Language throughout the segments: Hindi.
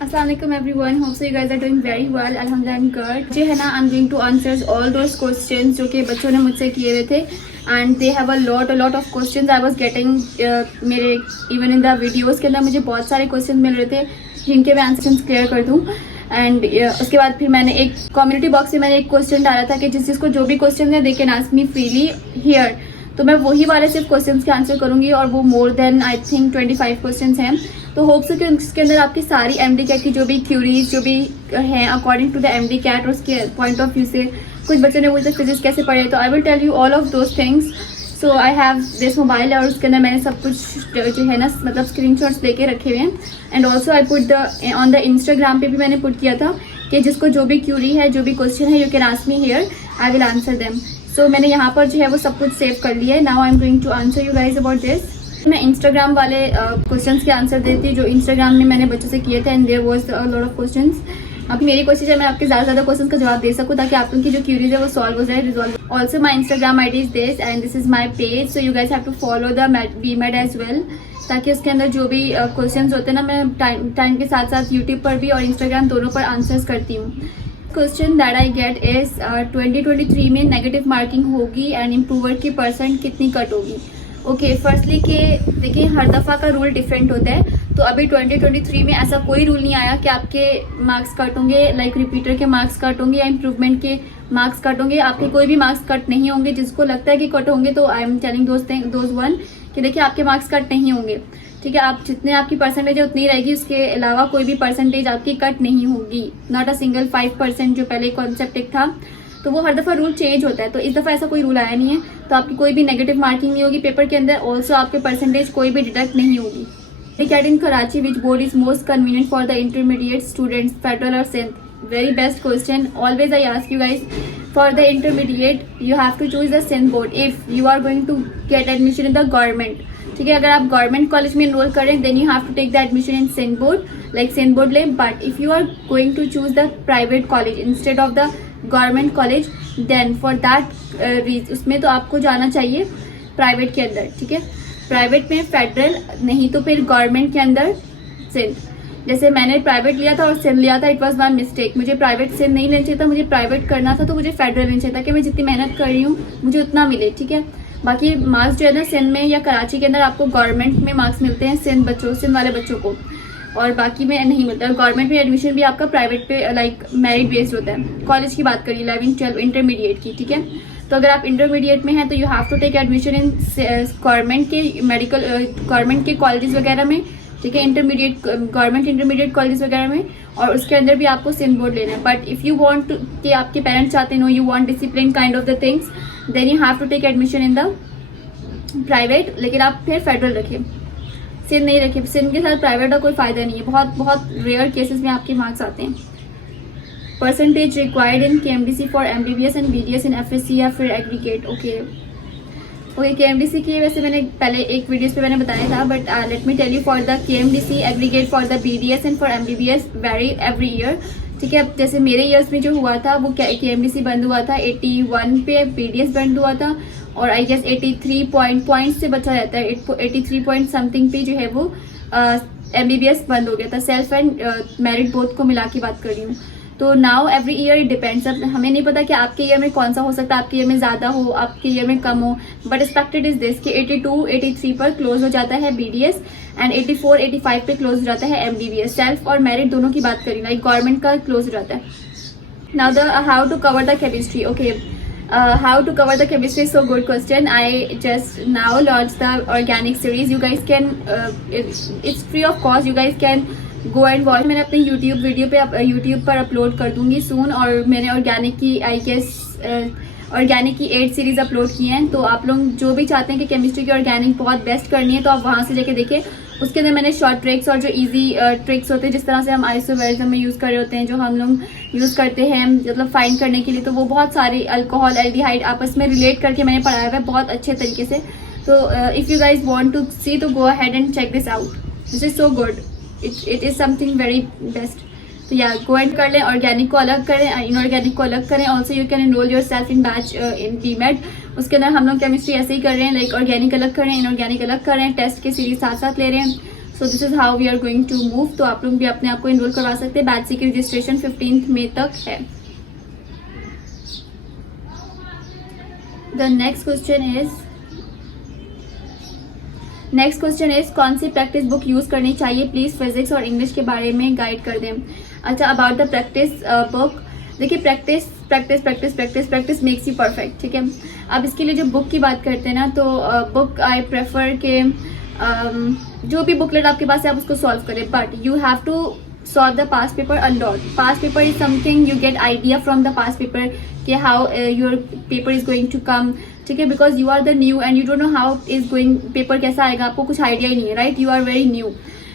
Assalamu alaikum everyone. Hope so you guys are doing very well. Alhamdulillah I'm good. मुझे है ना I'm going to answer all those questions जो कि बच्चों ने मुझसे किए हुए थे and they have a lot of questions I was getting मेरे even in the videos के अंदर मुझे बहुत सारे questions मिल रहे थे जिनके मैं आंसर्स क्लियर कर दूँ एंड उसके बाद फिर मैंने एक कम्युनिटी बॉक्स में मैंने एक क्वेश्चन डाला था कि जिसको जो भी क्वेश्चन है they can ask me freely here, तो मैं वही वाले सिर्फ क्वेश्चंस के आंसर करूंगी और वो more than I think 25 questions हैं। तो होप सो कि उसके अंदर आपकी सारी एमडी कैट की जो भी क्यूरीज जो भी हैं according to the MDCAT और उसके पॉइंट ऑफ व्यू से, कुछ बच्चों ने मुझे फिजिक्स कैसे पढ़े, तो I will tell you all of those things. So I have this mobile और उसके अंदर मैंने सब कुछ जो है ना मतलब स्क्रीनशॉट्स लेके रखे हुए हैं and also I put the on the Instagram पे भी मैंने पुट किया था कि जिसको जो भी क्यूरी है जो भी क्वेश्चन है you can ask me here, I will answer them. So मैंने यहाँ पर जो है वो सब कुछ सेव कर लिया है। Now I am going to answer you guys about this. मैं इंस्टाग्राम वाले क्वेश्चंस के आंसर देती जो इंस्टाग्राम में मैंने बच्चों से किए थे and there was a lot of questions. अभी मेरी कोशिश है मैं आपके ज़्यादा क्वेश्चन का जवाब दे सकूँ ताकि आप लोगों की जो क्यूरीज है वो सॉल्व हो जाए, resolve. Also my Instagram I D is this and this is my page, so you guys have to follow the BMed as well, ताकि उसके अंदर जो भी क्वेश्चंस होते हैं ना मैं टाइम के साथ साथ यूट्यूब पर भी और इंस्टाग्राम दोनों पर आंसर्स करती हूँ। Question that I get is 2023 में नेगेटिव मार्किंग होगी एंड इम्प्रूवर की परसेंट कितनी कट होगी। ओके, फर्स्टली कि देखिए हर दफ़ा का रूल डिफरेंट होता है, तो अभी 2023 में ऐसा कोई रूल नहीं आया कि आपके मार्क्स कट होंगे, लाइक रिपीटर के मार्क्स कट होंगे या इम्प्रूवमेंट के मार्क्स कट होंगे। आपके कोई भी मार्क्स कट नहीं होंगे। जिसको लगता है कि कट होंगे तो I am telling those one कि देखिए आपके मार्क्स कट नहीं होंगे, ठीक है। आप जितने आपकी परसेंटेज है उतनी रहेगी, उसके अलावा कोई भी परसेंटेज आपकी कट नहीं होगी, नॉट अ सिंगल 5% जो पहले कॉन्सेप्ट एक था। तो वो हर दफ़ा रूल चेंज होता है, तो इस दफ़ा ऐसा कोई रूल आया नहीं है, तो आपकी कोई भी नेगेटिव मार्किंग नहीं होगी पेपर के अंदर। ऑल्सो आपके परसेंटेज कोई भी डिडक्ट नहीं होगी। कैट in Karachi which board is most convenient for the intermediate students, federal और Sindh? Very best question. Always I ask you guys for the intermediate you have to choose the Sindh board if you are going to get admission in the government, ठीक है। अगर आप गवर्नमेंट कॉलेज में एनरोल करें then you have to take the admission in Sindh board, like Sindh board लें। But if you are going to choose the private college instead of the government college then for that उसमें तो आपको जाना चाहिए प्राइवेट के अंदर, ठीक है। प्राइवेट में फेडरल, नहीं तो फिर गवर्नमेंट के अंदर सिंध। जैसे मैंने प्राइवेट लिया था और सिंध लिया था, इट वॉज माई मिस्टेक। मुझे प्राइवेट सिंध नहीं लेना चाहिए था, मुझे प्राइवेट करना था, तो मुझे फेडरल लेना चाहिए था कि मैं जितनी मेहनत कर रही हूँ मुझे उतना मिले, ठीक है। बाकी मार्क्स जो है ना सिंध में या कराची के अंदर आपको गवर्नमेंट में मार्क्स मिलते हैं सिंध वाले बच्चों को, और बाकी में नहीं मिलता। गवर्नमेंट में एडमिशन भी आपका प्राइवेट पे लाइक मेरिट बेस्ड होता है। कॉलेज की बात करिए 11, 12 इंटरमीडिएट की, ठीक है। तो अगर आप इंटरमीडिएट में हैं तो you have to take admission in government के कॉलेजेस वगैरह में, ठीक है। गवर्नमेंट इंटरमीडिएट कॉलेज वगैरह में, और उसके अंदर भी आपको सिंध बोर्ड लेना है। बट इफ़ यू वांट कि आपके पेरेंट्स चाहते हैं, no you want discipline kind of the things, then you have to take admission in the private, लेकिन आप फिर फेडरल रखिए, सिंध नहीं रखिए। सिंध के साथ प्राइवेट का कोई फायदा नहीं है, बहुत रेयर केसेस में आपके मार्क्स आते हैं। Percentage required in KMDC for MBBS and BDS in FSC या फिर एग्रीगेट। ओके KMDC की वैसे मैंने पहले एक वीडियोस पे मैंने बताया था, but let me tell you for the KMDC aggregate for the BDS and for MBBS vary every year, ठीक है। अब जैसे मेरे ईयर्स में जो हुआ था वो KMDC बंद हुआ था 81 पे, BDS बंद हुआ था और आई गेस 83 पॉइंट से बचा रहता है, 83 पॉइंट समथिंग पे जो है वो MBBS बंद हो गया था। सेल्फ एंड मेरिट बोथ को मिला के बात कर रही हूँ। तो now every year it depends. अब हमें नहीं पता कि आपके ईयर में कौन सा हो सकता है, आपके ईयर में ज़्यादा हो, आपके ईयर में कम हो, बट एक्सपेक्टेड इज दिस कि 82, 83 पर क्लोज हो जाता है BDS एंड 84, 85 पे क्लोज हो जाता है MBBS। सेल्फ और मेरिट दोनों की बात करें, लाइक गवर्नमेंट का क्लोज हो जाता है। Now the how to cover the chemistry. Okay, how to cover the chemistry is so good question. I just now launched the organic series. You guys can it's free of cost. You guys can go and watch. मैंने अपने YouTube वीडियो पे YouTube पर अपलोड कर दूंगी सून, और मैंने ऑर्गेनिक की आई गेस ऑर्गेनिक की 8 सीरीज अपलोड की हैं। तो आप लोग जो भी चाहते हैं कि केमिस्ट्री की ऑर्गेनिक बहुत बेस्ट करनी है तो आप वहाँ से जाके देखें। उसके अंदर मैंने शॉर्ट ट्रिक्स और जो इजी ट्रिक्स होते हैं, जिस तरह से हम आइसोवेरिज्म में यूज़ कर रहे होते हैं, जो हम लोग यूज़ करते हैं मतलब फाइंड करने के लिए, तो वो बहुत सारे अल्कोहल एल्डिहाइड आपस में रिलेट करके मैंने पढ़ाया हुआ है बहुत अच्छे तरीके से। तो if you guys want to see तो go ahead and check this out, this is so good, it is something very best. तो या गो एंड कर लें, ऑर्गेनिक को अलग करें, इनऑर्गेनिक को अलग करें। Also you can enrol yourself in batch in BMed। उसके अंदर हम लोग केमिस्ट्री ऐसे ही कर रहे हैं, लाइक ऑर्गेनिक अलग करें, इनऑर्गेनिक अलग करें, टेस्ट के सीरीज साथ साथ ले रहे हैं। So this is how we are going to move. तो आप लोग भी अपने आप को इनरोल करवा सकते हैं. बैच सी की रजिस्ट्रेशन 15 मई तक है. द नेक्स्ट क्वेश्चन इज कौन सी प्रैक्टिस बुक यूज करनी चाहिए, प्लीज फिजिक्स और इंग्लिश के बारे में गाइड कर दें. अच्छा, अबाउट द प्रैक्टिस बुक, देखिए practice practice practice practice practice makes you perfect. ठीक है, अब इसके लिए जो बुक की बात करते हैं ना, तो बुक आई प्रेफर के जो भी बुकलेट आपके पास है आप उसको सॉल्व करें, but you have to solve the past paper a lot. Past paper is something you get idea from the past paper कि how your paper is going to come. ठीक है, because you are the new and you don't know how is going, paper कैसा आएगा आपको कुछ आइडिया ही नहीं है, right. You are very new,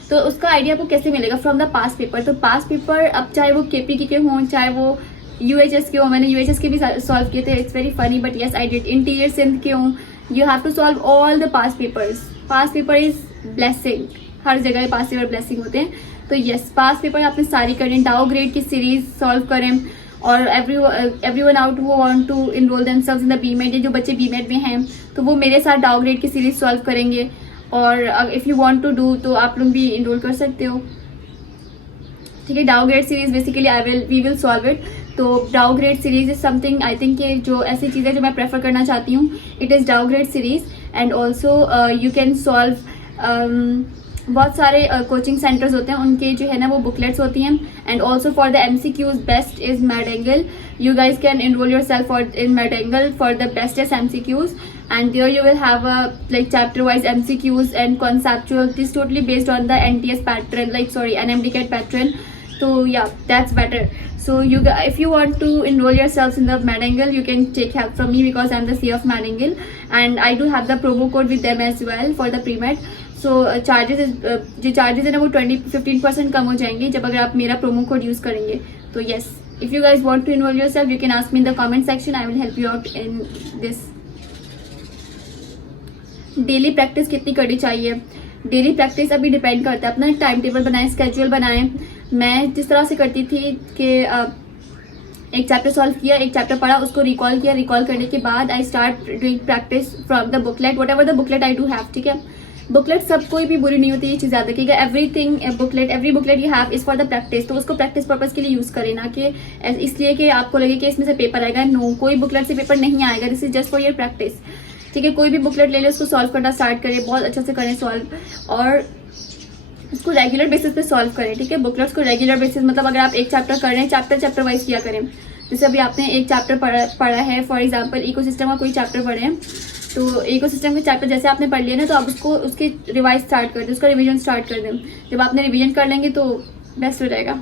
तो उसका आइडिया आपको कैसे मिलेगा फ्रॉम द पास्ट पेपर. तो पास्ट पेपर अब चाहे वो केपीके के हों चाहे वो यूएचएस के हो, मैंने यूएचएस के भी सॉल्व किए थे. It's very funny but yes I did. Interior Sindh के हों, you have to solve all the past papers. Past paper is blessing, हर जगह पास्ट पेपर ब्लेसिंग होते हैं. तो येस, पास्ट पेपर आपने सारी करें. डाउ ग्रेड की सीरीज सॉल्व करें. और एवरीवन आउट वो want to enrol themselves in the BMed, जो बच्चे बीमेड में हैं तो वो मेरे साथ डाउ ग्रेड की सीरीज सॉल्व करेंगे. और if you want to do तो आप लोग भी इनरोल कर सकते हो. ठीक है, dow grade series basically we will solve it. तो dow grade series is something I think कि जो ऐसी चीज़ें जो मैं प्रेफर करना चाहती हूँ, इट इज़ डाउ grade series. And also you can solve बहुत सारे कोचिंग सेंटर्स होते हैं, उनके जो है ना वो बुकलेट्स होती हैं. And also for the MCQs best is MedAngle. You guys can enrol yourself in MedAngle for the bestest MCQs. And there you will have a like chapter wise MCQs and conceptual. It is totally based on the NTS pattern, like sorry NMDCAT pattern. So yeah, that's better. So if you want to enroll yourselves in the Madangle, you can take help from me because I'm the CEO of Madangle and I do have the promo code with them as well for the pre-med. So charges है ना वो 15% कम हो जाएंगे जब अगर आप मेरा promo code use करेंगे. तो yes, if you guys want to enroll yourself, you can ask me in the comment section. I will help you out in this. Daily practice कितनी करनी चाहिए? डेली प्रैक्टिस अभी डिपेंड करता है, अपना एक टाइम टेबल बनाएं, स्केड्यूल बनाएं. मैं जिस तरह से करती थी कि एक चैप्टर सॉल्व किया, एक चैप्टर पढ़ा, उसको रिकॉल किया, रिकॉल करने के बाद I start doing practice from the booklet, what ever the booklet I do have. ठीक है, बुकलेट सब कोई भी बुरी नहीं होती, ये चीज़ याद रखिएगा. Every booklet you have is for the practice. तो उसको प्रैक्टिस पर्पज के लिए यूज करें, ना कि इसलिए कि आपको लगे कि इसमें से पेपर आएगा. नो, कोई बुकलेट से पेपर नहीं आएगा. This is just for your practice. ठीक है, कोई भी बुकलेट ले ले, उसको सॉल्व करना स्टार्ट करें, बहुत अच्छे से करें सॉल्व और उसको रेगुलर बेसिस पे सॉल्व करें. ठीक है, बुकलेट्स को रेगुलर बेसिस मतलब अगर आप एक चैप्टर कर रहे हैं, चैप्टर वाइज किया करें. जैसे अभी आपने एक चैप्टर पढ़ा है, फॉर एग्जाम्पल इकोसिस्टम का कोई चैप्टर पढ़े हैं, तो इकोसिस्टम के चैप्टर जैसे आपने पढ़ लिया ना, तो आप उसके रिवाइज स्टार्ट कर दें, उसका रिविजन स्टार्ट कर दें. जब आपने रिविजन कर लेंगे तो बेस्ट हो जाएगा.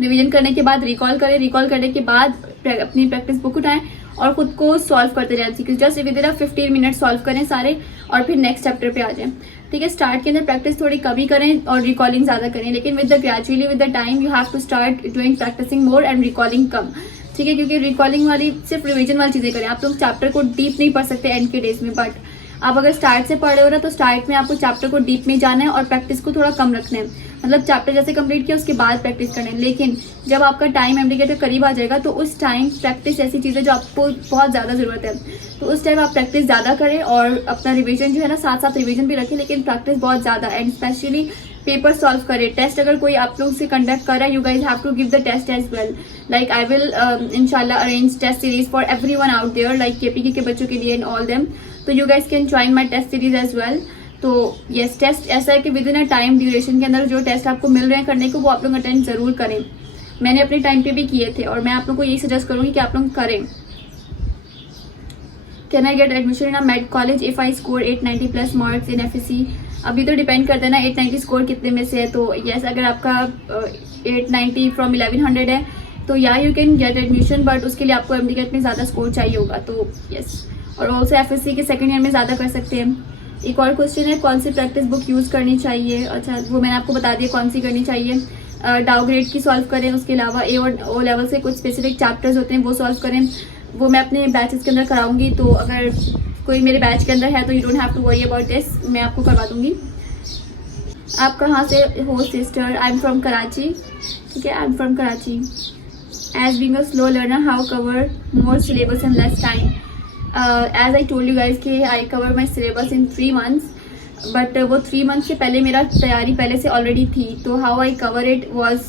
रिविजन करने के बाद रिकॉल करें, रिकॉल करने के बाद अपनी प्रैक्टिस बुक उठाएं और खुद को सॉल्व करते जाएं. Just with in 15 minute solve करें सारे और फिर नेक्स्ट चैप्टर पे आ जाएं. ठीक है, स्टार्ट के अंदर प्रैक्टिस थोड़ी कमी करें और रिकॉलिंग ज्यादा करें, लेकिन with the gradually with the time you have to start doing practising more and recalling कम. ठीक है, क्योंकि रिकॉलिंग वाली सिर्फ रिविजन वाली चीजें करें. आप लोग चैप्टर को डीप नहीं पढ़ सकते एंड के डेज में, बट आप अगर स्टार्ट से पढ़ रहे हो ना, तो स्टार्ट में आपको चैप्टर को डीप में जाना है और प्रैक्टिस को थोड़ा कम रखना है. मतलब चैप्टर जैसे कंप्लीट किया उसके बाद प्रैक्टिस करना है. लेकिन जब आपका टाइम एमडीके करीब आ जाएगा तो उस टाइम प्रैक्टिस ऐसी चीज़ जो आपको बहुत ज़्यादा ज़रूरत है, तो उस टाइम आप प्रैक्टिस ज़्यादा करें और अपना रिविजन जो है ना साथ साथ रिविजन भी रखें, लेकिन प्रैक्टिस बहुत ज़्यादा एंड स्पेशली पेपर सॉल्व करें. टेस्ट अगर कोई आप लोग से कंडक्ट कर रहा है, you guys have to give the test as well. Like I will इंशाल्लाह arrange test series for everyone out there, like KPK के बच्चों के लिए एंड ऑल देम. तो you guys can join my test series as well. तो यस, टेस्ट ऐसा है कि within a time duration के अंदर जो टेस्ट आपको मिल रहे हैं करने को, वो आप लोग अटेंड जरूर करें. मैंने अपने टाइम पे भी किए थे और मैं आप लोग को यही सजेस्ट करूंगी कि आप लोग करें. Can I get admission in a made college if I score 890 plus marks in FSC? अभी तो डिपेंड करता है ना 890 स्कोर कितने में से है. तो यस, अगर आपका 890 फ्रॉम 1100 है तो या you can get admission, but उसके लिए आपको एमडीकेट में ज़्यादा स्कोर चाहिए होगा. तो यस, और ऑल्सो FSC के सेकेंड ईयर में ज़्यादा कर सकते हैं. एक और क्वेश्चन है, कौन सी प्रैक्टिस बुक यूज़ करनी चाहिए? अच्छा, वो मैंने आपको बता दिया कौन सी करनी चाहिए. डाउ ग्रेड की सॉल्व करें, उसके अलावा ए और ओ लेवल से कुछ स्पेसिफिक चैप्टर्स होते हैं वो सॉल्व करें. वो मैं अपने बैचेस के अंदर कराऊंगी, तो अगर कोई मेरे बैच के अंदर है तो you don't have to worry about this, मैं आपको करवा दूंगी. आप कहाँ से हो sister? I am from Karachi. ठीक है, I am from Karachi. As being a slow learner, how cover more syllabus in less time? As I told you guys कि I cover my syllabus in 3 months. But वो 3 मंथ से पहले मेरा तैयारी पहले से ऑलरेडी थी. तो how I cover it was,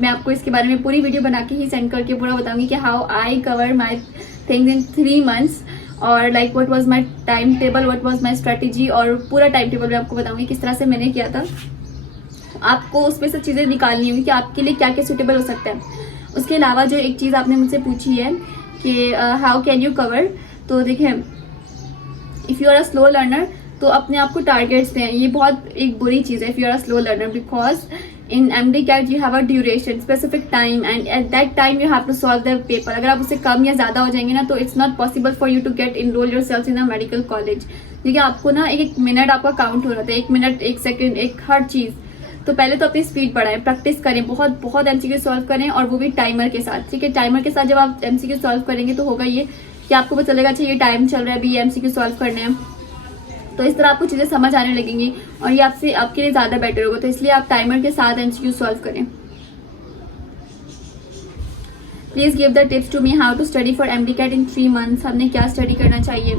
मैं आपको इसके बारे में पूरी वीडियो बना के ही सेंड करके पूरा बताऊंगी कि how I cover my things in 3 months, और like what was my time table, what was my strategy, और पूरा टाइम टेबल मैं आपको बताऊंगी किस तरह से मैंने किया था. आपको उसमें से चीज़ें निकालनी होगी कि आपके लिए क्या क्या सूटेबल हो सकता है. उसके अलावा जो एक चीज़ आपने मुझसे पूछी है कि हाउ कैन यू कवर, तो देखिए if you are a slow learner तो अपने आप को टारगेट्स दें. ये बहुत एक बुरी चीज़ है if you are a slow learner, because in MDCAT you have a duration, specific time, and at that time you have to solve the paper. अगर आप उससे कम या ज़्यादा हो जाएंगे ना तो it's not possible for you to get enroll yourself in a medical college. देखिए आपको ना एक मिनट आपका काउंट हो रहा था, 1 मिनट 1 सेकेंड एक हर चीज़. तो पहले तो अपनी स्पीड बढ़ाएं, प्रैक्टिस करें, बहुत बहुत MCQ सॉल्व करें, और वो भी टाइमर के साथ. ठीक है, टाइमर के साथ जब आप MCQ सॉल्व करेंगे तो होगा ये कि आपको पता चलेगा अच्छा ये टाइम चल रहा है, अभी ये MCQ सॉल्व करने हैं. तो इस तरह आपको चीज़ें समझ आने लगेंगी और ये आपसे आपके लिए ज़्यादा बेटर होगा. तो इसलिए आप टाइमर के साथ MCQ सॉल्व करें. Please give the tips to me how to study for MDCAT in 3 months. हमने क्या स्टडी करना चाहिए.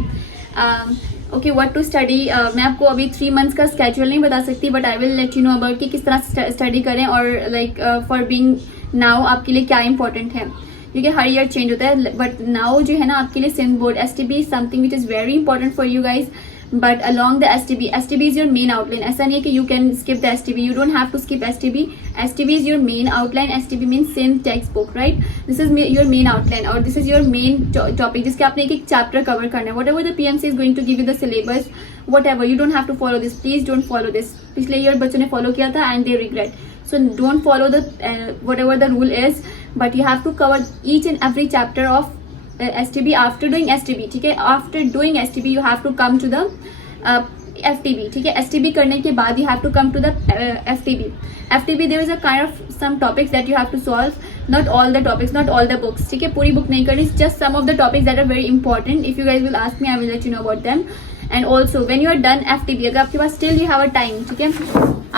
Okay, what to study. मैं आपको अभी 3 months का स्केड्यूल नहीं बता सकती, but I will let you know about कि किस तरह स्टडी करें, और लाइक फॉर बीइंग नाउ आपके लिए क्या इंपॉर्टेंट है. क्योंकि हर ईयर चेंज होता है, बट नाउ जो है ना आपके लिए Sindh board STB something which is very important for you guys. But along the STB is your main outline. ऐसा नहीं है कि you can skip the STB. You don't have to skip STB. STB is your main outline. STB means same textbook, right? This is your main outline, और this is your main topic जिसके आपने एक चैप्टर कवर करना है. Whatever the PMC is going to give you the syllabus, whatever, you don't have to follow this. Please don't follow this. पिछले ईयर बच्चों ने follow किया था and they regret. So don't follow the whatever the rule is, but you have to cover each and every chapter of STB after doing STB. ठीक है, after doing STB you have to come to the FTB. ठीक है, STB करने के बाद you have to come to the FTB. FTB there is a kind of some topics that you have to solve. Not all the topics, not all the books. ठीक है, पूरी बुक नहीं करनी, just some of the topics that are very important. If you guys will ask me, I will let you know about them. And also when you are done FTB, अगर आपके पास still you have a time, ठीक है,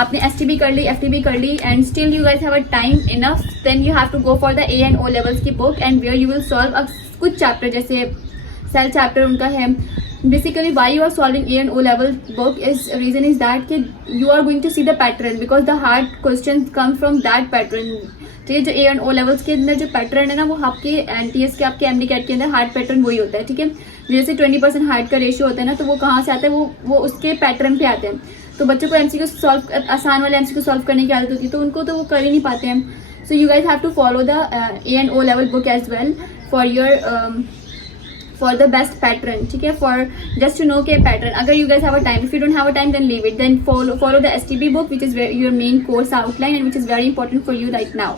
आपने STB कर ली, FTB कर ली, and still you guys have a time enough, then you have to go for the A and O levels की book, and where you will solve कुछ चैप्टर जैसे सेल चैप्टर उनका है. Basically why you are solving A and O level book is reason is that कि you are going to see the pattern, because the hard question come from that pattern. तो ये जो A and O levels के अंदर जो पैटर्न है ना, वो आपके NTS के आपके MDCAT के अंदर हार्ड पैटर्न वही होता है. ठीक है, जैसे 20% हार्ड का रेशियो होता है ना, तो वो कहाँ से आता है, वो उसके पैटर्न पे आते हैं. तो बच्चों को MCQ सॉल्व, आसान वाले MCQ सॉल्व करने की आदत होती है, तो उनको तो वो कर ही नहीं पाते हैं. So you guys have to follow the A and O level book as well for your for the best pattern. ठीक है, for just to know के pattern. अगर you guys have a time, if you don't have a time then leave it. Then follow the STB book which is your main course outline and which is very important for you right now.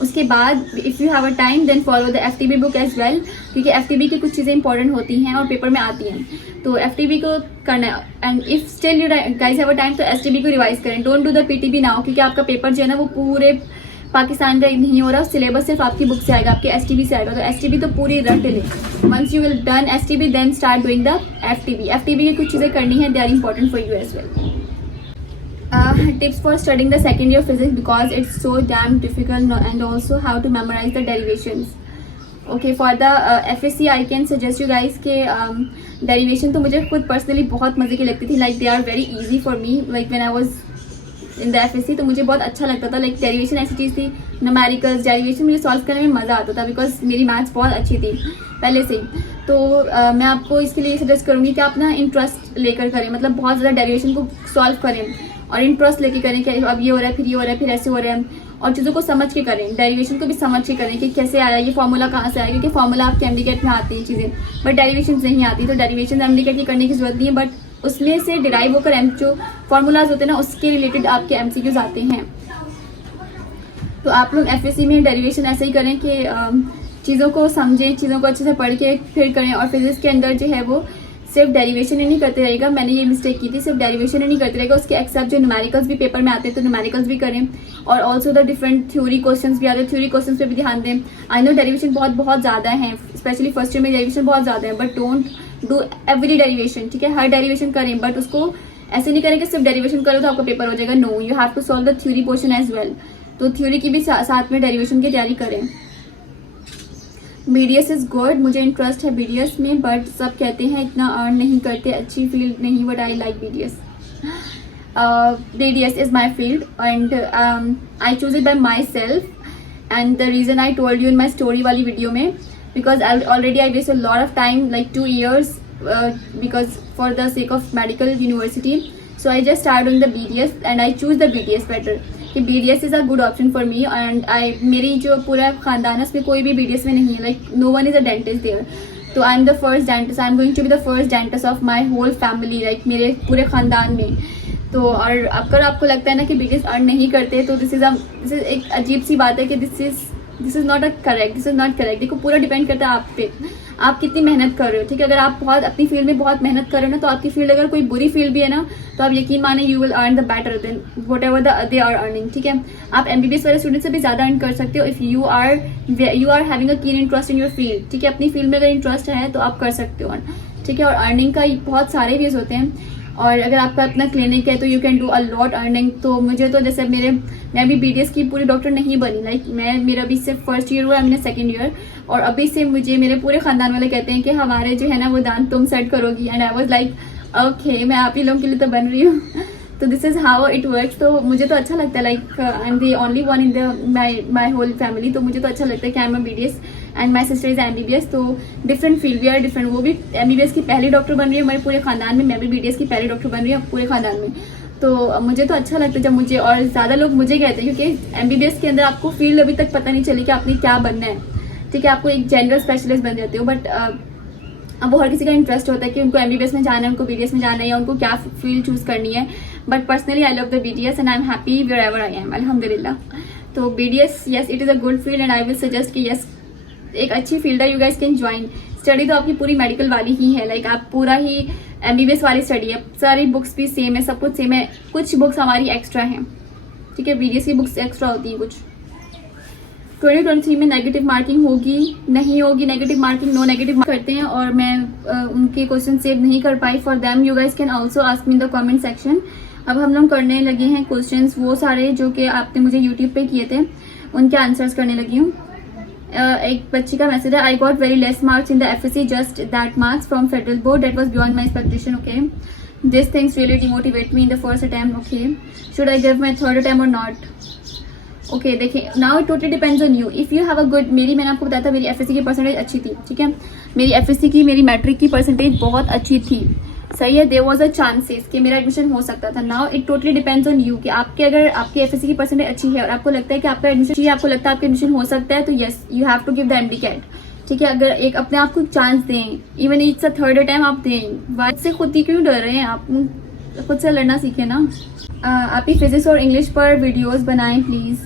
उसके बाद if you have a time then follow the FTB book as well, क्योंकि FTB की कुछ चीज़ें important होती हैं और पेपर में आती हैं, तो FTB को करना है. And if still you guys have a time तो STB को रिवाइज करें. Don't do the PTB now, क्योंकि आपका पेपर जो है ना वो पूरे पाकिस्तान का नहीं हो रहा, सिलेबस सिर्फ आपकी बुक से आएगा, आपके STB से आएगा. तो STB तो पूरी रट ले. Once you will done STB then start doing the FTB. FTB की कुछ चीज़ें करनी है, they are important for you as well. Tips for studying the second year physics because it's so damn difficult, and also how to memorize the derivations. Okay, for the FSC I can suggest you guys के derivation तो मुझे खुद personally बहुत मजे की लगती थी. Like they are very easy for me. Like when I was in the FSC तो मुझे बहुत अच्छा लगता था. लाइक डेरिवेशन ऐसी चीज़ थी, न्यूमेरिकल्स डेरिवेशन मुझे सॉल्व करने में मज़ा आता था, बिकॉज मेरी मैथ्स बहुत अच्छी थी पहले से ही. तो मैं आपको इसके लिए सजेस्ट करूँगी कि आप ना इंटरेस्ट लेकर करें, मतलब बहुत ज़्यादा डेरिवेशन को सॉल्व करें और इंटरेस्ट लेके करें कि अब ये हो रहा है, फिर ये हो रहा है, फिर ऐसे हो रहा है, और चीज़ों को समझ के करें. डेरिवेशन को भी समझ के करें कि कैसे आया, ये फॉर्मूला कहाँ से आया, क्योंकि फॉर्मूला आपके MDCAT में आती हैं चीज़ें, बट डेरिवेशन नहीं आती. तो डेरिवेशन MDCAT की करने की जरूरत नहीं है, बट उसमें से डिराइव होकर जो फॉर्मूलाज होते हैं ना, उसके रिलेटेड आपके MCQs आते हैं. तो आप लोग FSC में डेरिवेशन ऐसे ही करें कि चीज़ों को समझें, चीज़ों को अच्छे से पढ़ के फिर करें. और फिजिक्स के अंदर जो है वो सिर्फ डेरिवेशन ही नहीं करते रहेगा. मैंने ये मिस्टेक की थी, सिर्फ डेरिवेशन ही नहीं करते रहेगा, उसके एक्सेप्ट जो न्यूमेरिकल्स भी पेपर में आते हैं तो न्यूमेरिकल्स भी करें, और also the different theory questions भी आते हैं, थ्योरी क्वेश्चंस पे भी ध्यान दें. आई नो डेरिवेशन बहुत ज़्यादा है, स्पेशली फर्स्ट ईयर में डेरिवेशन बहुत ज़्यादा है, but don't do every derivation. ठीक है, हर डेरिवेशन करें, बट उसको ऐसे नहीं करें कि सिर्फ डेरिवेशन करो तो आपका पेपर हो जाएगा. No, you have to solve the theory portion as well. तो थ्योरी की भी साथ में डेरिवेशन की तैयारी करें. BDS इज़ गुड, मुझे इंटरेस्ट है BDS में, बट सब कहते हैं इतना अर्न नहीं करते, अच्छी फील्ड नहीं, but I like BDS. BDS is my field, and I choose it by myself. And the reason I told you in my story wali video mein, because already I wasted a lot of time, like 2 years, because for the sake of medical university. So I just started doing the BDS and I choose the BDS better. कि BDS is a good option for me, and मेरी जो पूरा खानदान है उसमें कोई भी BDS में नहीं है, like no one is a dentist there. तो I am the first dentist, I am going to be the first dentist of my whole family, like मेरे पूरे खानदान में. तो और अगर आपको लगता है ना कि BDS अर्न नहीं करते, तो दिस इज एक अजीब सी बात है कि दिस इज नॉट करेक्ट. देखो पूरा डिपेंड करता है आप पे, आप कितनी मेहनत कर रहे हो. ठीक है, अगर आप बहुत अपनी फील्ड में बहुत मेहनत कर रहे हो ना, तो आपकी फील्ड अगर कोई बुरी फील्ड भी है ना, तो आप यकीन माने you will earn the better than whatever they are earning. ठीक है, आप MBBS वाले स्टूडेंट से भी ज्यादा अर्न कर सकते हो if you are having a keen interest in your field. ठीक है, अपनी फील्ड में अगर इंटरेस्ट है तो आप कर सकते हो अर्न. ठीक है, और अर्निंग का बहुत सारे वेज होते हैं, और अगर आपका अपना क्लिनिक है तो you can do a lot earning. तो मुझे तो जैसे मैं भी BDS की पूरी डॉक्टर नहीं बनी, लाइक मेरा अभी सिर्फ फर्स्ट ईयर हुआ है, मैंने सेकंड ईयर, और अभी से मुझे मेरे पूरे खानदान वाले कहते हैं कि हमारे जो है ना वो दांत तुम सेट करोगी. And I was like okay, मैं आप ही लोगों के लिए तो बन रही हूँ. तो this is how it works. तो मुझे तो अच्छा लगता है, like I am the only one in the my whole family. तो मुझे तो अच्छा लगता है कि I am a BDS and my sister is MBBS. तो different field, we are different. वो भी MBBS की पहली डॉक्टर बन रही है हमारे पूरे खानदान में, मैं भी BDS की पहली डॉक्टर बन रही हूँ पूरे खानदान में. तो मुझे तो अच्छा लगता है जब मुझे, और ज़्यादा लोग मुझे कहते हैं, क्योंकि MBBS के अंदर आपको फील्ड अभी तक पता नहीं चली कि आपने क्या बनना है. ठीक है, आपको एक जनरल स्पेशलिस्ट बन जाते हो, बट अब वो हर किसी का इंटरेस्ट होता है कि उनको MBBS में जाना है, उनको BDS में जाना है, या उनको क्या फील्ड चूज करनी है. But personally I love the BDS and I am happy wherever I am, अल्हम्दुलिल्लाह. तो BDS, yes it is a good field and I will suggest कि यस एक अच्छी फील्ड है, you guys can join. Study तो आपकी पूरी मेडिकल वाली ही है, लाइक आप पूरा ही MBBS वाली स्टडी है, सारी बुक्स भी सेम है, सब कुछ सेम है. कुछ बुक्स हमारी एक्स्ट्रा हैं. ठीक है, BDS की बुक्स एक्स्ट्रा होती हैं कुछ. 2023 में नेगेटिव मार्किंग होगी नहीं होगी? नेगेटिव मार्किंग, नो नेगेटिव करते हैं, और मैं उनके क्वेश्चन सेव नहीं कर पाई. For them you guys can also ask me in the comment section. अब हम लोग करने लगे हैं क्वेश्चंस वो सारे जो कि आपने मुझे यूट्यूब पे किए थे, उनके आंसर्स करने लगी हूँ. एक बच्ची का मैसेज है, I got very less marks in the FSC, just that marks from federal board, that was beyond my expectation. Okay, this things really demotivate me in the first attempt. Okay, should I give my third attempt और नॉट? ओके, देखिए now it totally depends on you. If you have a good, मैंने आपको बताया था मेरी FSC की परसेंटेज अच्छी थी. ठीक है, मेरी FSC की, मेरी मैट्रिक की परसेंटेज बहुत अच्छी थी. सही है, देयर वाज अ चांसेस कि मेरा एडमिशन हो सकता था. Now it totally depends on you कि आपके, अगर आपकी FSC की परसेंटेज अच्छी है और आपको लगता है कि आपका एडमिशन, आपको लगता है आपका एडमिशन हो सकता है, तो yes you have to give the MD-CAT. ठीक है, अगर एक अपने आप को चांस दें, even it's a third attempt आप दें. बात से खुद ही क्यों डर रहे हैं आप? खुद से लड़ना सीखे ना. आप ही फिजिक्स और इंग्लिश पर वीडियोज बनाएं please.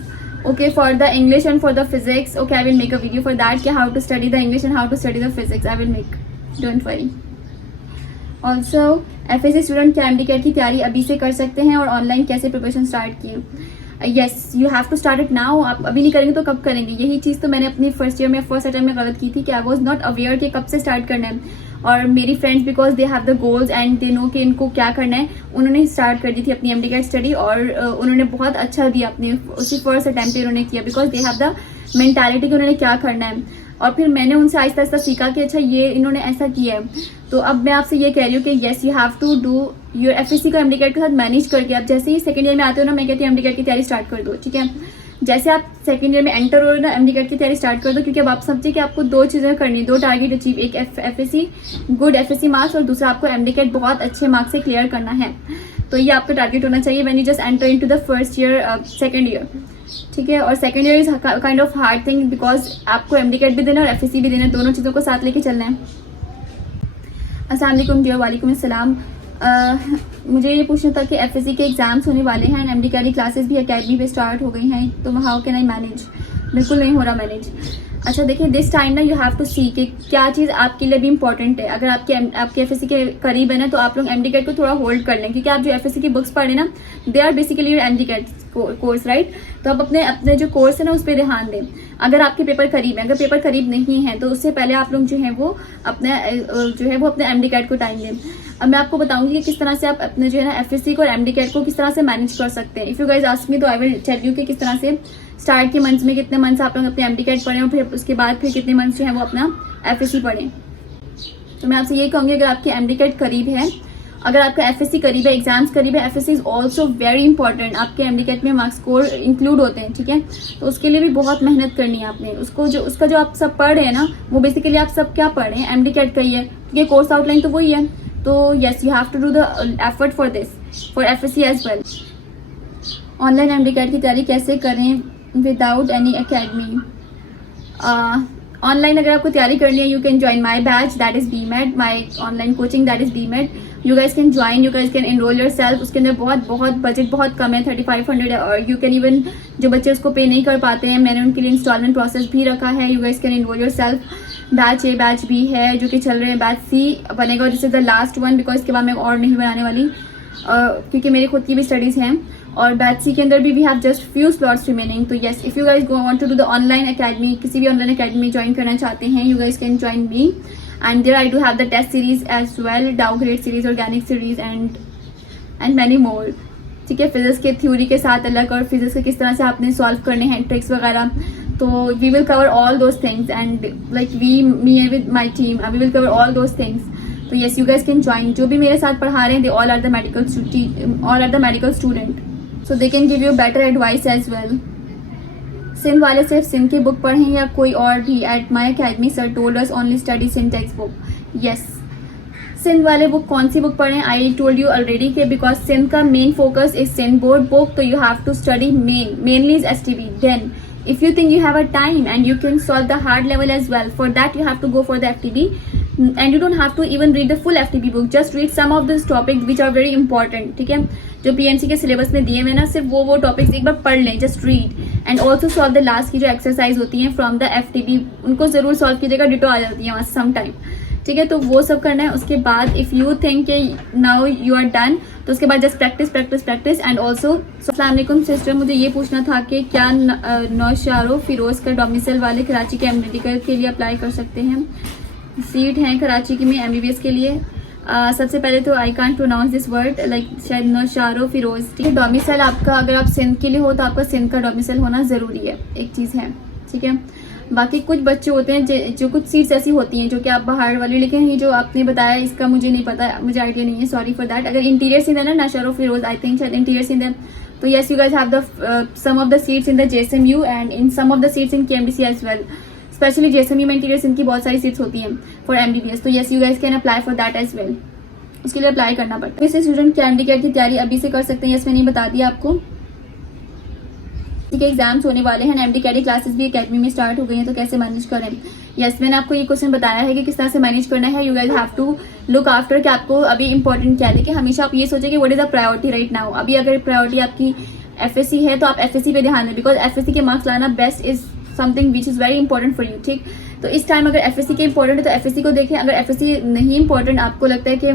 Okay, for the English and for the physics, okay, I will make a video for that, कि how to study the English and how to study the physics. I will make, don't worry. Also, FSC student क्या MD-CAT की तैयारी अभी से कर सकते हैं, और ऑनलाइन कैसे प्रिपरेशन स्टार्ट किए? Yes, you have to start it now. आप अभी नहीं करेंगे तो कब करेंगे? यही चीज़ तो मैंने अपनी फर्स्ट ईयर में, फर्स्ट अटेम्प्ट में गलत की थी कि आई वॉज नॉट अवेयर कि कब से स्टार्ट करना है. और मेरी friends, because they have the goals and they know कि इनको क्या करना है, उन्होंने स्टार्ट कर दी थी अपनी MD-CAT स्टडी, और उन्होंने बहुत अच्छा दिया अपने उसी फर्स्ट अटेम्प्ट पे उन्होंने किया, because they have the mentality कि उन्होंने क्या करना है. और फिर मैंने उनसे आहिस्ता आहिस्ता सीखा कि अच्छा ये इन्होंने ऐसा किया है. तो अब मैं आपसे ये कह रही हूँ कि yes you have to do your FSC को MD-CAT के साथ मैनेज करके. आप जैसे ही सेकंड ईयर में आते हो ना, मैं कहती हूँ MD-CAT की तैयारी स्टार्ट कर दो. ठीक है, जैसे आप सेकंड ईयर में एंटर हो रहे हो ना, MD-CAT की तैयारी स्टार्ट कर दो, क्योंकि अब आप समझिए कि आपको दो चीजें करनी, दो टारगेट अचीव, एक FSC गुड FSC मार्क्स, और दूसरा आपको MD-CAT बहुत अच्छे मार्क्स से क्लियर करना है. तो ये आपका टारगेट होना चाहिए when you just enter into the first year, second year. ठीक है, और second year is kind of hard thing, because आपको MD-CAT भी देना और FSC भी देना, दोनों चीज़ों को साथ लेके चलना है. अस्सलाम वालेकुम डियर. वालेकुम अस्सलाम. मुझे ये पूछना था कि FSC के एग्जाम्स होने वाले हैं एंड MD-CAT की क्लासेस भी अकेडमी पे स्टार्ट हो गई हैं, तो हाउ कैन आई मैनेज? बिल्कुल नहीं हो रहा मैनेज. अच्छा देखिए, दिस टाइम ना यू हैव टू सी कि क्या चीज़ आपके लिए भी इंपॉर्टेंट है. अगर आपके FSC के करीब है ना, तो आप लोग MD-CAT को थोड़ा होल्ड कर लें, क्योंकि आप जो FSC की बुक्स पढ़े ना, they are basically your MD-CAT course, right. तो आप अपने जो कोर्स है ना उस पर ध्यान दें. अगर आपके पेपर करीब है, अगर पेपर करीब नहीं है तो उससे पहले आप लोग जो है वो अपने MD-CAT को टाइम दें. अब मैं आपको बताऊंगी कि किस तरह से आप अपने जो है ना FSC को और MD-CAT को किस तरह से मैनेज कर सकते हैं. If you guys ask me, तो आई विल टेल यू कि किस तरह से स्टार्ट के मंथ्स में कितने मंथ्स आप लोग अपने MD-CAT पढ़ें, और फिर उसके बाद फिर कितने मंथ्स जो है वो अपना FSC पढ़ें. तो मैं आपसे ये कहूँगी, अगर आपकी MD-CAT करीब है, अगर आपका FSC करीब है, एग्जाम्स करीब है, FSC is also very important, आपके MD-CAT में मार्क्स स्कोर इंक्लूड होते हैं, ठीक है। तो उसके लिए भी बहुत मेहनत करनी है आपने, उसका जो आप सब पढ़ रहे हैं ना, वो बेसिकली आप सब क्या पढ़ रहे हैं, MD-CAT का ही है, क्योंकि कोर्स आउटलाइन तो वही है। तो yes, you have to do the effort for this, for FSC as well. Online MD-CAT की तैयारी कैसे करें विदाउट एनी अकेडमी? ऑनलाइन अगर आपको तैयारी करनी है, you can join my batch, that is BMed, my online coaching that is BMed। You guys can join, you guys can enrol your self. उसके अंदर बहुत बजट बहुत कम है, 3500 है, और यू कैन इवन, जो बच्चे उसको पे नहीं कर पाते हैं, मैंने उनके लिए इंस्टॉलमेंट प्रोसेस भी रखा है। You guys can enrol your self. Batch A, batch B है जो कि चल रहे हैं, बैच C बनेगा, this is the last one, because इसके बाद मैं और नहीं बनाने वाली, क्योंकि मेरी खुद की भी स्टडीज हैं। और बैच C के अंदर भी we have just few slots remaining. तो yes, if you guys want to do the online academy, किसी भी ऑनलाइन अकेडमी ज्वाइन करना चाहते हैं, you guys can join me, and there I do have the test series as well, dow grade series, organic series and many more, ठीक है। फिजिक्स के थ्योरी के साथ अलग, और फिजिक्स के किस तरह से आपने सॉल्व करने हैं, ट्रिक्स वगैरह। तो we will cover all those things, and like me with my team, we will cover all those things. तो yes, you guys can join. जो भी मेरे साथ पढ़ा रहे हैं, they all are the medical student, so they can give you better advice as well. Sindh वाले सिर्फ सिंध की बुक पढ़ें या कोई और भी? At my academy sir told us only study Sindh textbook. Yes, Sindh वाले बुक कौन सी बुक पढ़ें? I told you already कि because सिंध का main focus is Sindh board book, तो you have to study mainly is STB. Then if you think you have a time and you can solve the hard level as well, for that you have to go for the FTB, and you don't have to even read the full FTB book, just read some of these topics which are very important, ठीक है। जो PMC के सिलेबस में दिए हुए ना, सिर्फ वो टॉपिक्स एक बार पढ़ लें, just read, and also solve the last की जो एक्सरसाइज होती है फ्रॉम द FTB, उनको जरूर सॉल्व कीजिएगा, डिटो आ जाती है वहाँ सम टाइम, ठीक है। तो वो सब करना है। उसके बाद इफ यू थिंक कि नाउ यू आर डन, तो उसके बाद जस्ट प्रैक्टिस एंड ऑल्सो। अस्सलाम वालेकुम सिस्टर, मुझे ये पूछना था कि क्या नौशारो फिरोज का डोमिसाइल वाले कराची के मेडिकल के लिए अप्लाई कर सकते हैं? सीट हैं कराची की में MBBS के लिए। सबसे पहले तो I can't pronounce this word, like शायद नौशारो फिरोज, ठीक है। डोमिसाइल आपका अगर आप सिंध के लिए हो तो आपका सिंध का डोमिसाइल होना ज़रूरी है, एक चीज़ है, ठीक है। बाकी कुछ बच्चे होते हैं जो कुछ सीट्स ऐसी होती हैं जो कि आप बाहर वाली, लेकिन ये जो आपने बताया इसका मुझे नहीं पता, मुझे आइडिया नहीं है, सॉरी फॉर दैट। अगर इंटीरियर सिंध है ना, नौशारो फिरोज, आई थिंक शायद इंटीरियर सिंध है, तो yes you guys have the some of the seats in the JSMU and in some of the seats in KMDC as well. Specially JSMU में इंटीरियर सिंध की बहुत सारी सीट्स होती हैं फॉर MBBS, तो yes you guys can apply for that as well, उसके लिए अप्लाई करना पड़ता है। वैसे स्टूडेंट क्या MD-CAT की तैयारी अभी से कर सकते हैं? यस, मैंने बता दिया आपको, ठीक है। एग्जाम्स होने वाले हैं, MD-CAT की क्लासेस भी अकेडमी में स्टार्ट हो गई हैं, तो कैसे मैनेज करें? यस, मैंने आपको ये क्वेश्चन बताया है कि किस तरह से मैनेज करना है। You guys have to look after कि आपको अभी इंपॉर्टेंट क्या है। देखिए, हमेशा आप ये सोचें कि what is the priority right now. अभी अगर प्रायोरिटी आपकी FSC है तो आप FSC पे ध्यान दें, बिकॉज FSC के मार्क्स लाना best is something which is very important for you, ठीक। तो इस टाइम अगर FSC के इंपॉर्टेंट है तो FSC को देखें। अगर FSC नहीं इंपॉर्टेंट, आपको लगता है कि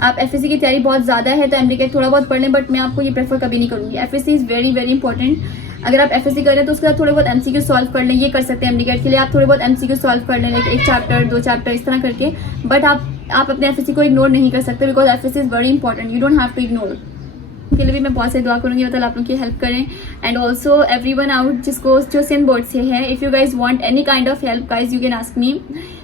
आप FSC की तैयारी बहुत ज्यादा है, तो MD-CAT थोड़ा बहुत पढ़ लें, बट मैं आपको ये प्रेफर कभी नहीं करूंगी। FSC is very very important. अगर आप FSC कर रहे हैं तो उसके बाद थोड़े बहुत MCQ सॉल्व कर लें, ये कर सकते हैं। MD-CAT के लिए आप थोड़े बहुत MCQ सॉल्व कर लें, एक चैप्टर 2 चैप्टर इस तरह करके, बट आप अपने FSC को इग्नोर नहीं कर सकते, because FSC is very important, you don't have to ignore. के लिए भी मैं बहुत सारी दुआ करूंगी, मतलब आप लोग की हेल्प करें, एंड ऑल्सो एवरीवन आउट जिसको जो सिंध बोर्ड से है, if you guys want any kind of help guys, you can ask me.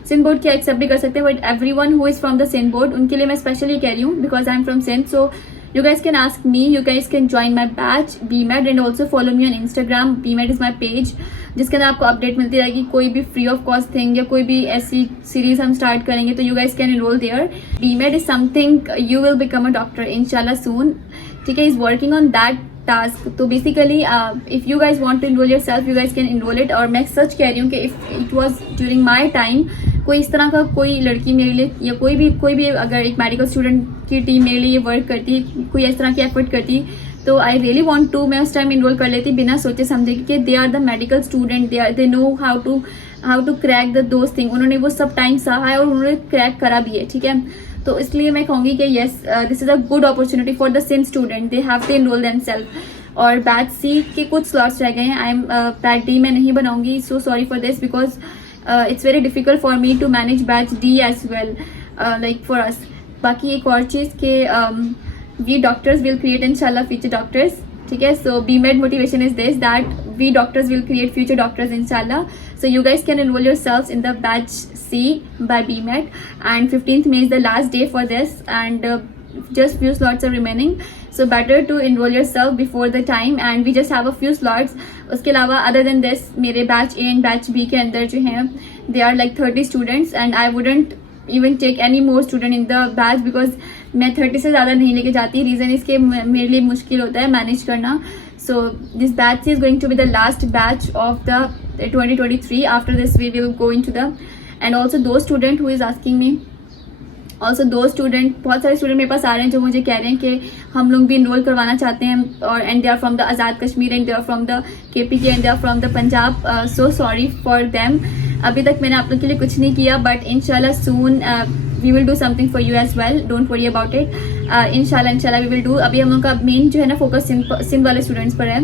Sindh board की एक्सेप्ट भी कर सकते हैं, but everyone who is from the Sindh board, उनके लिए मैं स्पेशली कह रही हूँ, because I am from Sindh. So you guys can ask me, you guys can join my batch BMed and also follow me on Instagram. BMed is my page, जिसके अंदर आपको अपडेट मिलती रहेगी, कोई भी फ्री ऑफ कॉस्ट थिंग या कोई भी ऐसी सीरीज हम स्टार्ट करेंगे तो you guys can enroll there. BMed is something you will become a doctor inshallah soon, ठीक है। is working on that task. तो basically if you guys want to enroll yourself, you guys can enroll it. और मैं सच कह रही हूँ कि if it was during my time, कोई इस तरह का कोई लड़की मेरे लिए या कोई भी अगर एक मेडिकल स्टूडेंट की टीम मेरे लिए वर्क करती, कोई इस तरह की एफर्ट करती, तो आई रियली वांट टू, मैं उस टाइम इनरोल कर लेती बिना सोचे समझे कि they are the medical student, they know how to crack the those thing. उन्होंने वो सब टाइम सहा है और उन्होंने क्रैक करा भी है, ठीक है। तो इसलिए मैं कहूँगी कि yes, this is a good opportunity for the Sindh student, they have to enrol themselves. और बैच C के कुछ स्लॉट्स रह गए हैं, आई एम बैच D मैं नहीं बनाऊंगी, सो sorry for this, because it's very difficult for me to manage batch D as well, like for us. बाकी एक और चीज के we doctors will create inshallah future doctors, ठीक है। So BMed motivation is this, that we doctors will create future doctors inshallah. So you guys can enroll yourselves in the batch C by BMed, and 15th May is the last day for this, and just few slots are remaining, so better to enroll yourself before the time, and we just have a few slots. उसके अलावा other than this मेरे batch A and batch B के अंदर जो हैं they are like 30 students, and I wouldn't even take any more student in the batch because मैं 30 से ज़्यादा नहीं लेके जाती. रीज़न इसके मेरे लिए मुश्किल होता है मैनेज करना. So this batch is going to be the last batch of the 2023. After this we will go into the, and also those student who is asking me, also दो स्टूडेंट, बहुत सारे स्टूडेंट मेरे पास आ रहे हैं जो मुझे कह रहे हैं कि हम लोग भी इनरोल करवाना चाहते हैं, और and they are from the Azad Kashmir and they are from the KPK and they are from the Punjab. So sorry for them. अभी तक मैंने आप लोग के लिए कुछ नहीं किया, बट इंशाल्लाह soon we will do something for you as well. Don't worry about it. इंशाल्लाह वी विल डू. अभी हम लोग का मेन जो है ना फोकस सिंध वाले स्टूडेंट्स पर है,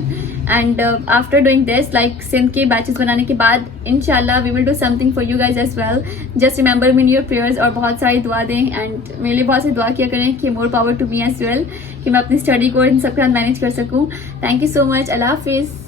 and after doing this like Sindh के बैचेस बनाने के बाद इंशाल्लाह we will do something for you guys as well. Just remember me in your prayers, और बहुत सारी दुआ दें एंड मेरे लिए बहुत सारी दुआ किया करें कि more power to me as well, कि मैं अपनी स्टडी को इन सबके साथ मैनेज कर सकूँ. Thank you so much. अल्लाह हाफिज़.